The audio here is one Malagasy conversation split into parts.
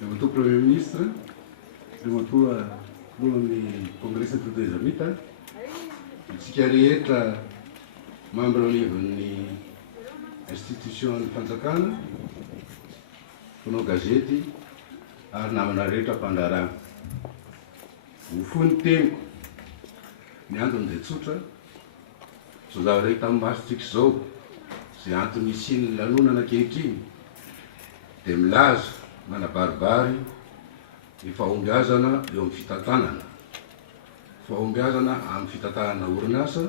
Levantou o Primeiro-Ministro, levantou a nome Congresso de Desamita, tsika rehetra membro anivon'ny institution fanjakana, mpanao gazety ary namana rehetra mpandrarana. Ho fony teniko ny antony dia tsotra, so zaho rehetra amin'ny masotsika izao, izay antony isian'ny lanonana ankehitriny dia milaza manabaribary ny fahombiazana eo amin'ny fitantanana, fahombiazana amin'ny fitantanana orinasa,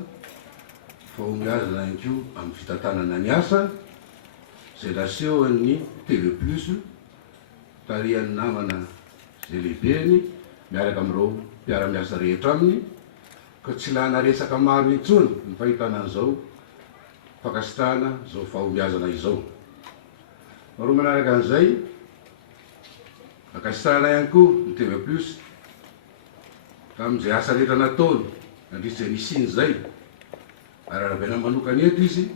fahombiazana ihany koa amin'ny fitantanana ny asa, izay laseho an'ny TV Plus tarihan'ny namana izay lehibeny miaraka amin'ireo mpiara-miasa rehetra aminy, ka tsy lana resaka maro intsony ny fahitana an'izao fakasitrahana izao fahombiazana izao. Faharoa manaraka an'izay, akasitrahana ihany koa ny TV Plus tamin'izay asa rehetra nataony nandrisy izay nisiny izay, ary aravena manokana eto izy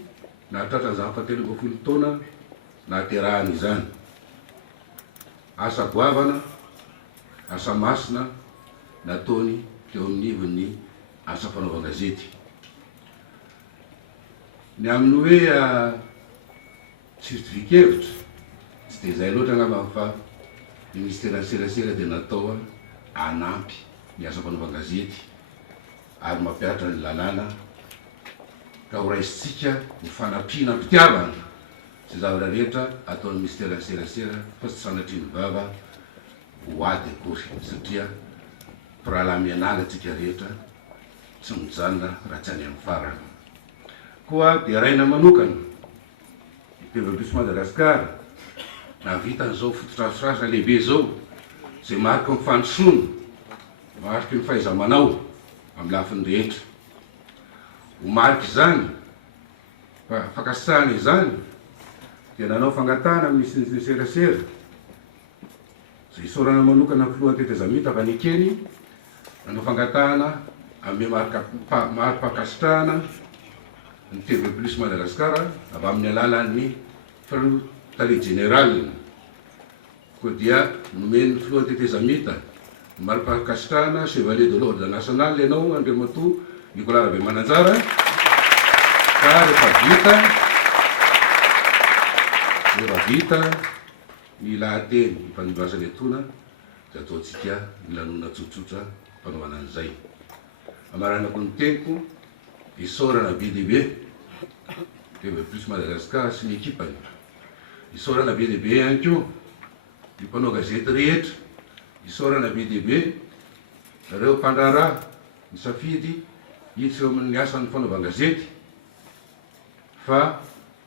na tratran'izany faha-13 taona nahaterahany izany. Asa goavana, asa masina nataony teo amin'ny ivon'ny asa fanaovana gazety. Ny amin'ny hoe tsy fitovik-hevitra, tsy dia izay loatra angamba fa ny ministera serasera dia natao hanampy ny asa fanaovana gazety ary mampiatra ny lalàna ka ho raisitsika ny fanampiana mpitiavana sy zavatra rehetra ataon'ny ministera serasera fa tsy sanatriany vava ho ady akory, satria mpirahalahy mianala antsika rehetra tsy mijanona raha tsy any amin'ny farany. Koa dia raina manokana ny TV Plus Madagasikara nahavita an'izao fototrasirasa lehibe zao, izay mariky ny fandrosoana, mariky ny fahaiza-manao amin'ny lafiny rehetra. Ho mariky izany, fakasitrahana izany dia nanao fangatahana amin'ny ministera serasera izay isaorana manokana amin'ny filohan'ny tetezamita avy any ekeny, nanao fangatahana amin'ny mari-pakasitrahana ny TV Plus Madagasikara avy amin'ny alalan'ny filohan-tare generaliny, koa dia nomen'ny filohan'ny tetezamita ny mari-pakasitrahana chevalier de l'ordre national ianao Andriamatoa Nicolas Rabemananjara, ka rehefa vita ny lahateny ny mpanimbasan'ny etoana dia ataontsika ny lanonana tsotsotra fanaovana an'izay. Amaranako ny teniko isaorana be dia be TV Plus Madagasikara sy ny ekipany, isaorana be dia be ihany koa ny mpanao gazety rehetra, isaorana be dia be ireo mpandraraha ny safidy hiditra eo amin'ny asan'ny fanaovana gazety fa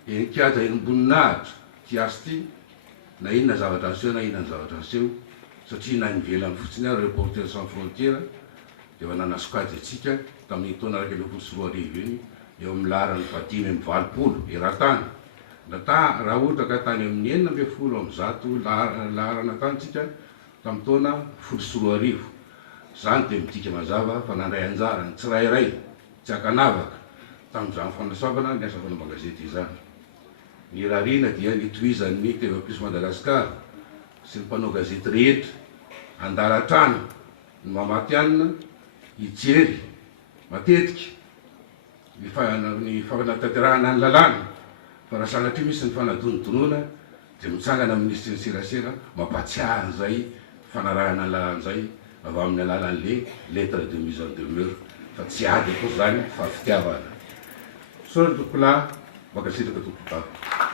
enikajy enim-boninahitra ty asa ty na inona zavatra aseho na inona ny zavatra aseho, satria na nivelany fotsiny ary Reporters sans frontières dia nanasokajy atsika tamin'ny taona 2024 eny eo amin'ny laharany 520 eran-tany. Raha ohatra ka tany amin'ny 900 laharana tantsika tamin'ny taona 2024. Zany dia midika mazava fa nandray anjara ny tsirairay tsy hakanavaka tamin'izany fanasavana ny asa fanaovana gazety izany. Ny rarina dia nitohizan'ny TV Plus Madagasikara sy ny mpanao gazety rehetra andala-trano ny mamatianina hijery matetika ny fanatanterahana ny lalàna, fa raha sanatria misy ny fanadonodonona dia mitsangana amin'ny ministera serasera mampatsiahy an'izay fanarahana ny lalàn'izay avy amin'ny alalan'le lettre de mise en demeure, fa tsy ady akory zany fa fitiavana. Sôra tokola bakasitraka tompokavo.